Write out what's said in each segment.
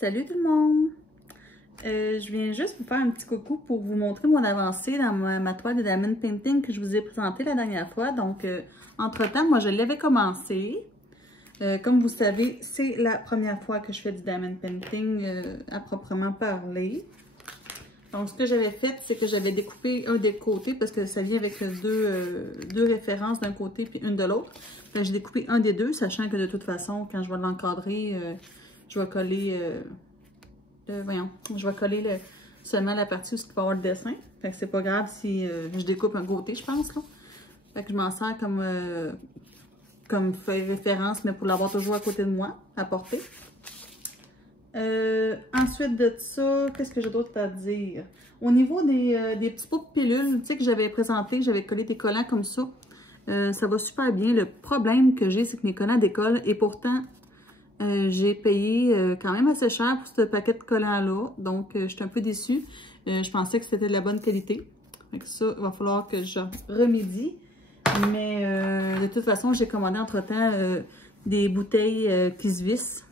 Salut tout le monde! Je viens juste vous faire un petit coucou pour vous montrer mon avancée dans ma toile de Diamond Painting que je vous ai présentée la dernière fois. Donc, entre-temps, moi je l'avais commencé. Comme vous savez, c'est la première fois que je fais du Diamond Painting à proprement parler. Donc, ce que j'avais fait, c'est que j'avais découpé un des côtés parce que ça vient avec deux références d'un côté puis une de l'autre. J'ai découpé un des deux, sachant que de toute façon, quand je vais l'encadrer, je vais coller, seulement la partie où il va y avoir le dessin. Fait que c'est pas grave si je découpe un côté, je pense, là. Fait que je m'en sers comme référence, mais pour l'avoir toujours à côté de moi, à porter. Ensuite de ça, qu'est-ce que j'ai d'autre à dire? Au niveau des petits pots de pilules, tu sais, que j'avais présenté, j'avais collé des collants comme ça. Ça va super bien. Le problème que j'ai, c'est que mes collants décollent et pourtant, j'ai payé quand même assez cher pour ce paquet de collants-là. Donc, je suis un peu déçue. Je pensais que c'était de la bonne qualité. Fait que ça, il va falloir que je remédie. Mais de toute façon, j'ai commandé entre-temps des bouteilles qui se vissent.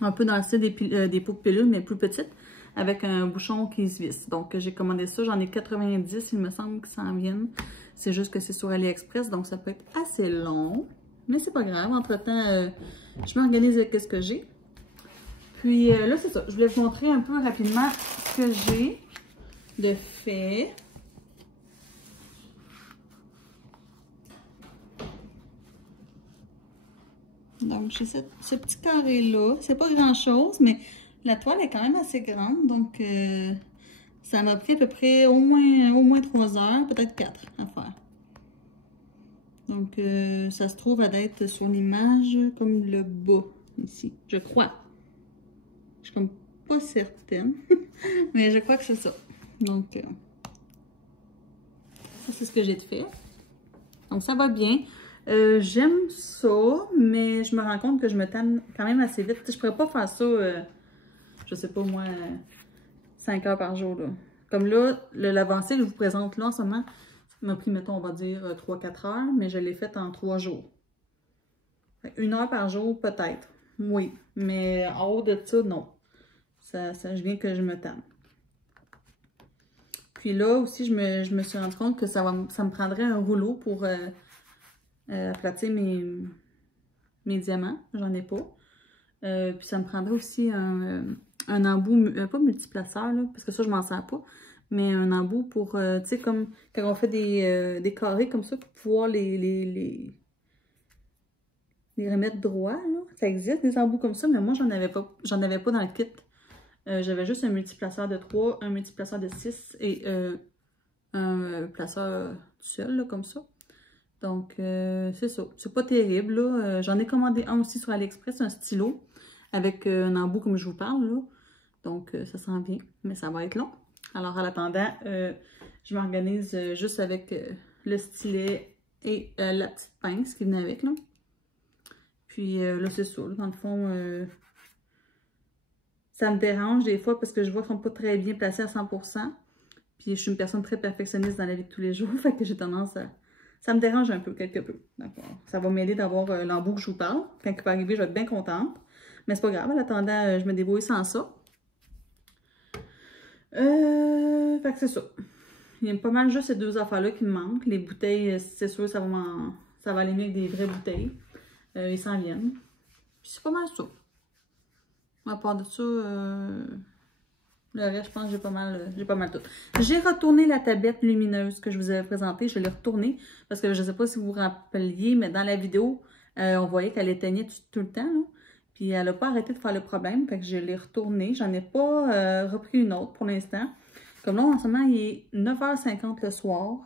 Un peu dans le style des pots de pilules, mais plus petites, avec un bouchon qui se visse. Donc, j'ai commandé ça. J'en ai 90, il me semble, qui s'en viennent. C'est juste que c'est sur AliExpress, donc ça peut être assez long. Mais c'est pas grave. Entre-temps, je m'organise avec ce que j'ai. Puis là, c'est ça. Je voulais vous montrer un peu rapidement ce que j'ai de fait. Donc, j'ai ce petit carré-là. C'est pas grand-chose, mais la toile est quand même assez grande. Donc, ça m'a pris à peu près au moins 3 heures, peut-être 4 à faire. Donc, ça se trouve à être sur l'image comme le bas, ici. Je crois. Je suis comme pas certaine, mais je crois que c'est ça. Donc, ça, c'est ce que j'ai fait. Donc, ça va bien. J'aime ça, mais je me rends compte que je me tanne quand même assez vite. Je pourrais pas faire ça, je sais pas moi, 5 heures par jour. Là. Comme là, l'avancée que je vous présente là en ce moment, ça m'a pris, mettons, on va dire 3-4 heures, mais je l'ai faite en 3 jours. 1 heure par jour, peut-être. Oui, mais en haut de ça, non. Ça je viens que je me tanne. Puis là aussi, je me suis rendu compte que ça me prendrait un rouleau pour aplatir mes diamants. J'en ai pas. Puis ça me prendrait aussi un embout, pas multiplaceur, là, parce que ça, je m'en sers pas. Mais un embout pour, tu sais, comme quand on fait des carrés comme ça, pour pouvoir les remettre droit, là. Ça existe, des embouts comme ça, mais moi, j'en avais pas dans le kit. J'avais juste un multiplaceur de 3, un multiplaceur de 6 et un placeur seul, là, comme ça. Donc, c'est ça. C'est pas terrible, là. J'en ai commandé un aussi sur AliExpress, un stylo, avec un embout comme je vous parle, là. Donc, ça s'en vient, mais ça va être long. Alors, en attendant, je m'organise juste avec le stylet et la petite pince qui venait avec, là. Puis là, c'est ça. Là, dans le fond, ça me dérange des fois parce que je vois qu'ils ne sont pas très bien placés à 100%. Puis je suis une personne très perfectionniste dans la vie de tous les jours. Fait que j'ai tendance à... Ça me dérange un peu, quelque peu. D'accord. Ça va m'aider d'avoir l'embout que je vous parle. Quand il va arriver, je vais être bien contente. Mais c'est pas grave. En attendant, je me débrouille sans ça. Fait que c'est ça. Il y a pas mal juste ces deux affaires-là qui me manquent. Les bouteilles, c'est sûr, ça va aller mieux avec des vraies bouteilles. Ils s'en viennent. Puis c'est pas mal ça. À part de ça, le reste, je pense que j'ai pas mal tout. J'ai retourné la tablette lumineuse que je vous avais présentée. Je l'ai retournée parce que je ne sais pas si vous vous rappeliez, mais dans la vidéo, on voyait qu'elle éteignait tout le temps. Là. Puis elle n'a pas arrêté de faire le problème. Fait que je l'ai retournée. J'en ai pas repris une autre pour l'instant. Comme là, en ce moment, il est 9h50 le soir.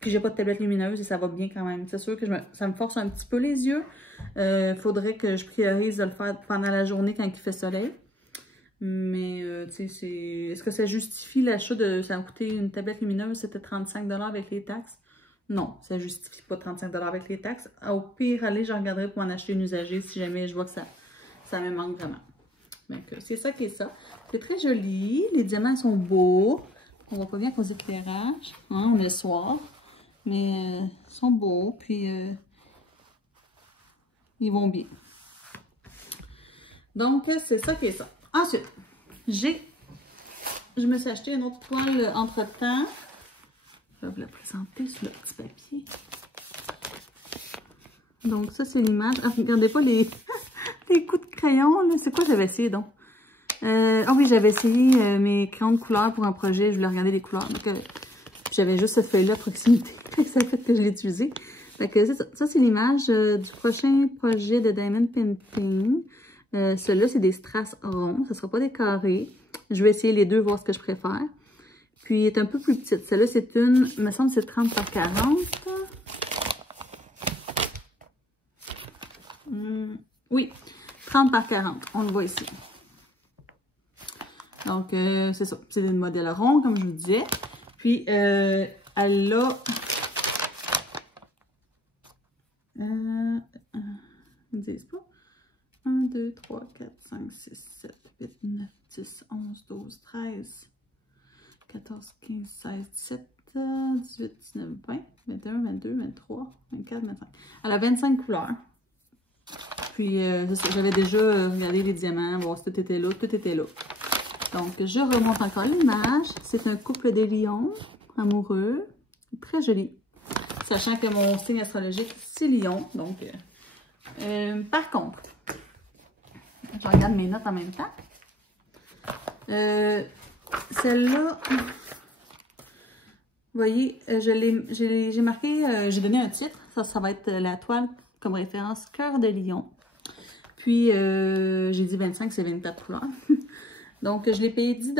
Puis j'ai pas de tablette lumineuse et ça va bien quand même. C'est sûr que ça me force un petit peu les yeux. Faudrait que je priorise de le faire pendant la journée quand il fait soleil. Mais, tu sais, est-ce que ça justifie l'achat de... Ça a coûté une tablette lumineuse, c'était 35 $ avec les taxes? Non, ça justifie pas 35 $ avec les taxes. Au pire, allez, je regarderai pour en acheter une usagée si jamais je vois que ça me manque vraiment. Donc, c'est ça qui est ça. C'est très joli. Les diamants sont beaux. On voit pas bien à cause de l'éclairage. Hein, on est le soir. Mais ils sont beaux, puis ils vont bien. Donc, c'est ça qui est ça. Ensuite, je me suis acheté une autre toile entre-temps. Je vais vous la présenter sur le petit papier. Donc, ça, c'est l'image. Ah, regardez pas les, les coups de crayon, là. C'est quoi j'avais essayé, donc? Ah oui, j'avais essayé mes crayons de couleur pour un projet. Je voulais regarder les couleurs. Donc, j'avais juste cette feuille-là à proximité. Ça fait que je l'ai utilisée. Fait que c'est ça. Ça, c'est l'image du prochain projet de Diamond Painting. Celui-là, c'est des strass ronds. Ce ne sera pas des carrés. Je vais essayer les deux, voir ce que je préfère. Puis, elle est un peu plus petite. Celle-là, c'est une, il me semble que c'est 30 par 40. Oui, 30 par 40. On le voit ici. Donc, c'est ça. C'est des modèles ronds, comme je vous disais. Puis, elle a... ils ne disent pas. 1, 2, 3, 4, 5, 6, 7, 8, 9, 10, 11, 12, 13, 14, 15, 16, 17, 18, 19, 20, 21, 22, 23, 24, 25. Elle a 25 couleurs. Puis, j'avais déjà regardé les diamants, voir si tout était là. Tout était là. Donc, je remonte encore l'image. C'est un couple de lions amoureux. Très joli. Sachant que mon signe astrologique, c'est Lion. Donc, par contre, je regarde mes notes en même temps. Celle-là, vous voyez, j'ai marqué, j'ai donné un titre. Ça va être la toile comme référence Cœur de Lion. Puis, j'ai dit 25, c'est 24 couleurs. Donc, je l'ai payé 10 $.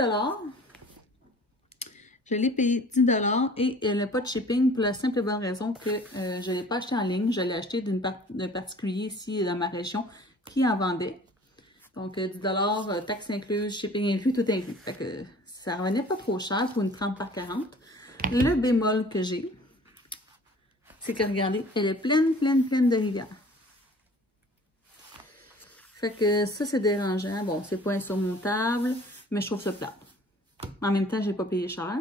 Je l'ai payé 10 $ et elle n'a pas de shipping pour la simple et bonne raison que je ne l'ai pas acheté en ligne. Je l'ai acheté d'un particulier ici dans ma région qui en vendait. Donc, 10 $, taxes incluses, shipping inclus, tout inclus. Fait que ça ne revenait pas trop cher pour une 30 par 40. Le bémol que j'ai, c'est que regardez, elle est pleine de rivières. Fait que ça, c'est dérangeant. Bon, c'est pas insurmontable, mais je trouve ça plat. En même temps, je n'ai pas payé cher.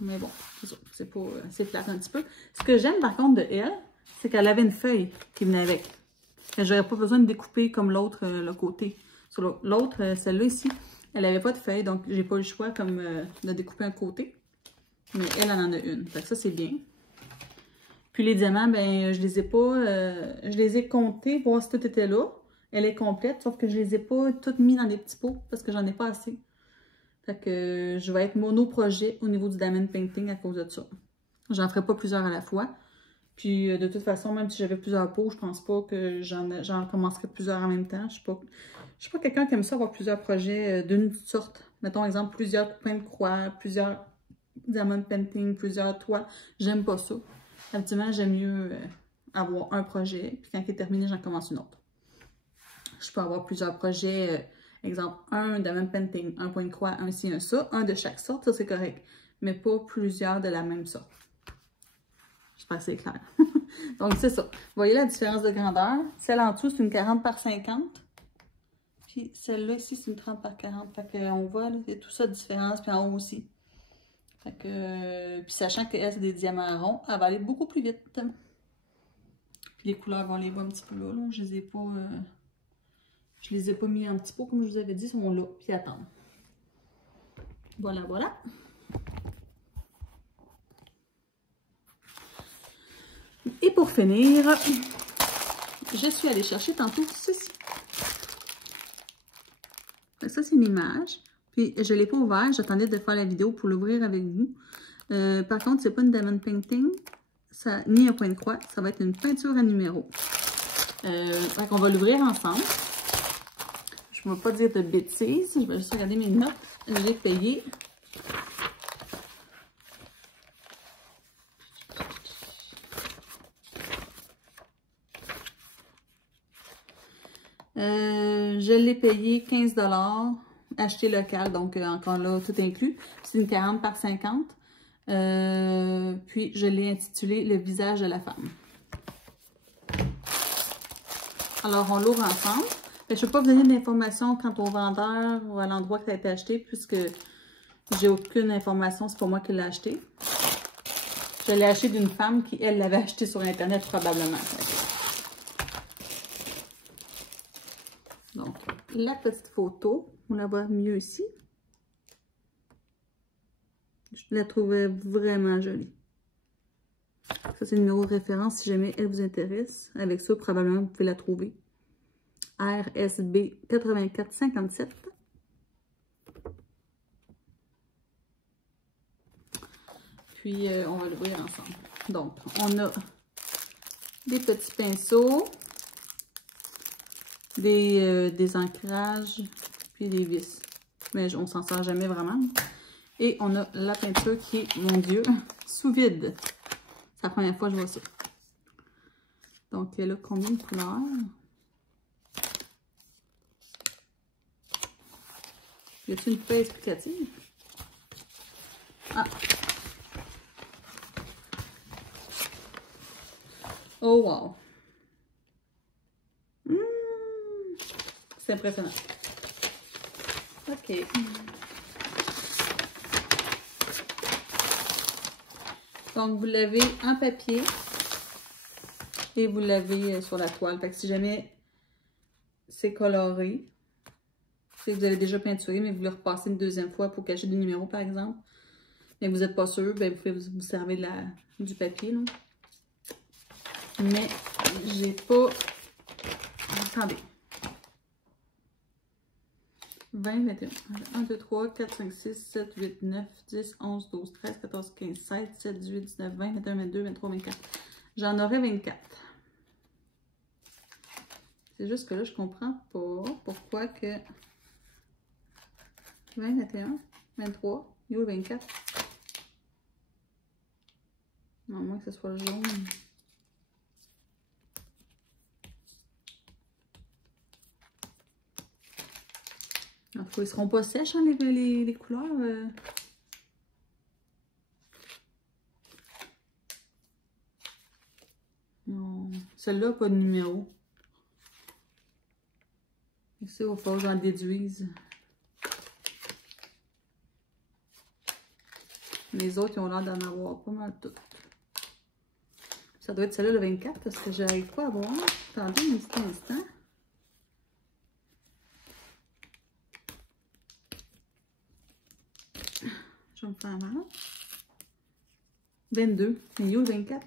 Mais bon, c'est ça. C'est plat un petit peu. Ce que j'aime par contre de elle, c'est qu'elle avait une feuille qui venait avec. J'aurais pas besoin de découper comme l'autre, le côté. Sur l'autre, celle-là ici, elle n'avait pas de feuille, donc j'ai pas eu le choix comme de découper un côté. Mais elle en a une. Fait que ça, c'est bien. Puis les diamants, ben, je les ai pas, je les ai comptés, voir si tout était là. Elle est complète, sauf que je les ai pas toutes mis dans des petits pots parce que j'en ai pas assez. Fait que je vais être mono-projet au niveau du Diamond Painting à cause de ça. J'en ferai pas plusieurs à la fois. Puis de toute façon, même si j'avais plusieurs pots, je pense pas que j'en commencerai plusieurs en même temps. Je suis pas quelqu'un qui aime ça avoir plusieurs projets d'une sorte. Mettons, exemple, plusieurs coupins de croix, plusieurs Diamond Painting, plusieurs toiles. J'aime pas ça. Habituellement, j'aime mieux avoir un projet, puis quand il est terminé, j'en commence une autre. Je peux avoir plusieurs projets, exemple, un Diamond Painting, un point de croix, un ci, un ça, un de chaque sorte, ça c'est correct, mais pas plusieurs de la même sorte. J'espère que c'est clair. Donc, c'est ça. Vous voyez la différence de grandeur? Celle en dessous, c'est une 40 par 50. Puis celle-là ici, c'est une 30 par 40. Fait qu'on voit, là, il y a tout ça de différence, puis en haut aussi. Fait que, puis sachant que elle, c'est des diamants ronds, elle va aller beaucoup plus vite. Puis les couleurs, on les voit un petit peu là. Je les ai pas mis en petits pots, comme je vous avais dit, ils sont là, puis attendent. Voilà, voilà. Et pour finir, je suis allée chercher tantôt ceci. Ça, c'est une image. Puis, je ne l'ai pas ouvert. J'attendais de faire la vidéo pour l'ouvrir avec vous. Par contre, c'est pas une Diamond Painting, ni un point de croix. Ça va être une peinture à numéro. Donc, on va l'ouvrir ensemble. Je ne vais pas dire de bêtises. Je vais juste regarder mes notes. Je l'ai payé. Je l'ai payé 15 $, acheté local, donc encore là, tout inclus. C'est une 40 par 50. Puis, je l'ai intitulé « Le visage de la femme ». Alors, on l'ouvre ensemble. Je ne peux pas vous donner d'informations quant au vendeur ou à l'endroit que ça a été acheté, puisque j'ai aucune information, c'est pas moi qui l'ai acheté. Je l'ai acheté d'une femme qui, elle, l'avait acheté sur Internet, probablement. la petite photo. On la voit mieux ici. Je la trouvais vraiment jolie. Ça, c'est le numéro de référence si jamais elle vous intéresse. Avec ça, probablement, vous pouvez la trouver. RSB 8457. Puis, on va l'ouvrir ensemble. Donc, on a des petits pinceaux, des ancrages, puis des vis. Mais on s'en sert jamais vraiment. Et on a la peinture qui est, mon Dieu, sous vide. C'est la première fois que je vois ça. Donc, elle a combien de couleurs? Y a-t-il une feuille explicative? Ah! Oh wow! C'est impressionnant. OK. Donc, vous l'avez en papier et vous l'avez sur la toile. Fait que si jamais c'est coloré, c'est que vous avez déjà peinturé, mais vous voulez repasser une deuxième fois pour cacher des numéros, par exemple, mais vous n'êtes pas sûr, bien, vous pouvez vous servir du papier. Là. Mais j'ai pas... Attendez. 20, 21, 1, 2, 3, 4, 5, 6, 7, 8, 9, 10, 11, 12, 13, 14, 15, 16, 17, 18, 19, 20, 21, 22, 23, 24. J'en aurais 24. C'est juste que là, je comprends pas pourquoi que 20, 21, 23, il y a 24. Non, à moins que ce soit jaune. En tout cas, ils seront pas sèches, hein, les couleurs. Non, celle-là n'a pas de numéro. Ici, il va falloir que j'en déduise. Les autres, ils ont l'air d'en avoir pas mal toutes. Ça doit être celle-là, le 24, parce que j'arrive pas à voir. Attendez un petit instant. Je vais me faire mal. 22. Et où le 24?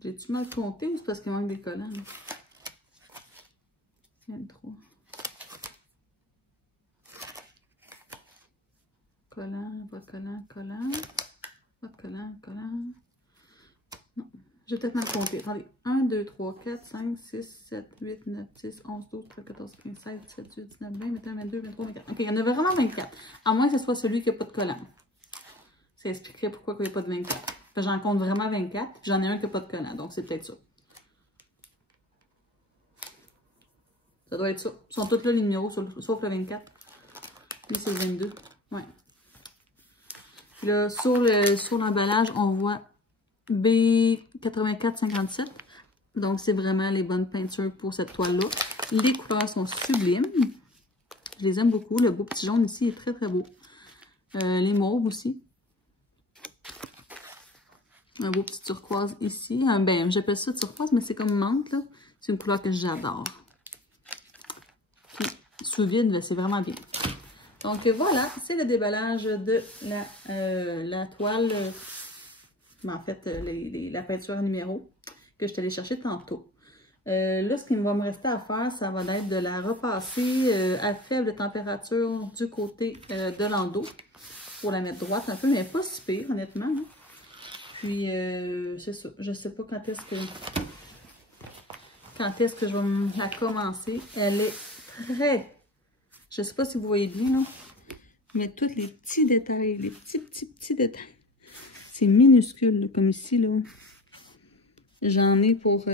J'ai-tu mal compté ou c'est parce qu'il manque des collants? 23. Collant, pas collant, collant. Pas de collant, collant. Non, j'ai peut-être mal compté. Attendez. 1, 2, 3, 4, 5, 6, 7, 8, 9, 10, 11, 12, 13, 14, 15, 16, 17, 18, 19, 20, 21, 22, 23, 24. Ok, il y en avait vraiment 24. À moins que ce soit celui qui n'a pas de collant. Ça expliquerait pourquoi il n'y a pas de 24. J'en compte vraiment 24. J'en ai un qui n'a pas de collant. Donc, c'est peut-être ça. Ça doit être ça. Ils sont tous là, les numéros, sauf le 24. Lui, c'est le 22. Ouais. Puis là, sur l'emballage, on voit B8457. Donc, c'est vraiment les bonnes peintures pour cette toile-là. Les couleurs sont sublimes. Je les aime beaucoup. Le beau petit jaune ici est très, très beau. Les mauves aussi. Un beau petit turquoise ici. Ben, j'appelle ça turquoise, mais c'est comme menthe, là. C'est une couleur que j'adore. Puis, sous vide, c'est vraiment bien. Donc, voilà, c'est le déballage de la toile. En fait, la peinture à numéro que je suis allée chercher tantôt. Là, ce qu'il va me rester à faire, ça va être de la repasser à faible température du côté de l'endos pour la mettre droite un peu, mais pas si pire, honnêtement. Hein. Puis, c'est ça. Je sais pas quand est-ce que je vais la commencer. Elle est très... Je sais pas si vous voyez bien, là. Mais tous les petits détails, les petits détails. C'est minuscule, là, comme ici, là. J'en ai pour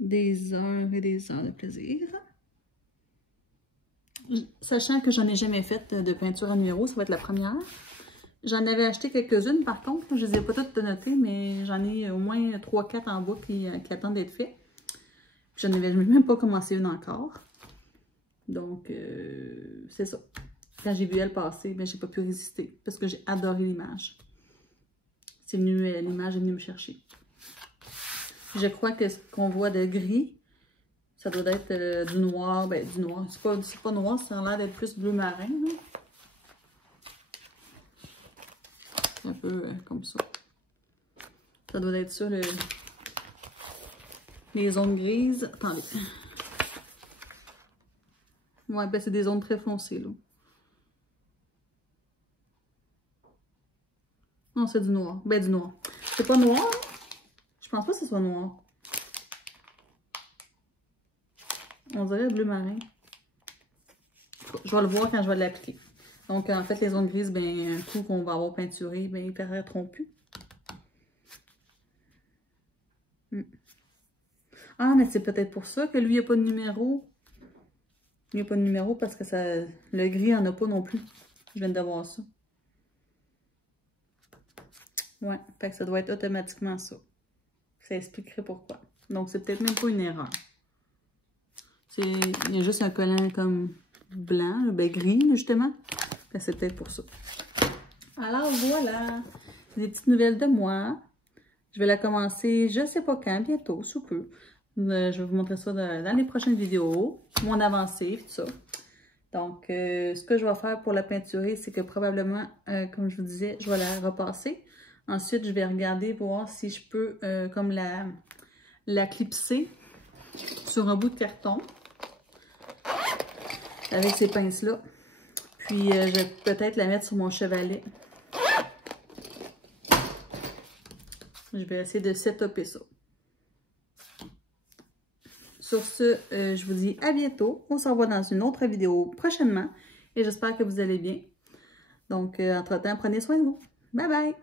des heures et des heures de plaisir. Sachant que j'en ai jamais fait de peinture à numéro, ça va être la première. J'en avais acheté quelques-unes, par contre. Je ne les ai pas toutes notées, mais j'en ai au moins 3-4 en bas qui attendent d'être faits. J'en avais même pas commencé une encore. Donc, c'est ça. Quand j'ai vu elle passer, ben, j'ai pas pu résister parce que j'ai adoré l'image. L'image est venue me chercher. Je crois que ce qu'on voit de gris, ça doit être du noir. Ben, du noir. C'est pas noir, ça a l'air d'être plus bleu marin. C'est un peu comme ça. Ça doit être ça, les zones grises. Attendez. Ouais, ben c'est des zones très foncées, là. Non, c'est du noir. Ben, du noir. C'est pas noir. Je pense pas que ce soit noir. On dirait bleu marin. Je vais le voir quand je vais l'appliquer. Donc, en fait, les zones grises, ben, un coup qu'on va avoir peinturé, ben, ils paraîtront plus. Ah, mais c'est peut-être pour ça que lui, il n'y a pas de numéro. Il n'y a pas de numéro parce que ça, le gris, il n'y en a pas non plus. Je viens de voir ça. Ouais, fait que ça doit être automatiquement ça. Ça expliquerait pourquoi. Donc, c'est peut-être même pas une erreur. Il y a juste un collant comme blanc, ben gris, justement. C'est peut-être pour ça. Alors, voilà. Des petites nouvelles de moi. Je vais la commencer, je sais pas quand, bientôt, sous peu. Je vais vous montrer ça dans les prochaines vidéos. Mon avancée, tout ça. Donc, ce que je vais faire pour la peinturer, c'est que probablement, comme je vous disais, je vais la repasser. Ensuite, je vais regarder, voir si je peux, comme la clipser sur un bout de carton. Avec ces pinces-là. Puis, je vais peut-être la mettre sur mon chevalet. Je vais essayer de setuper ça. Sur ce, je vous dis à bientôt. On se revoit dans une autre vidéo prochainement. Et j'espère que vous allez bien. Donc, entre-temps, prenez soin de vous. Bye bye!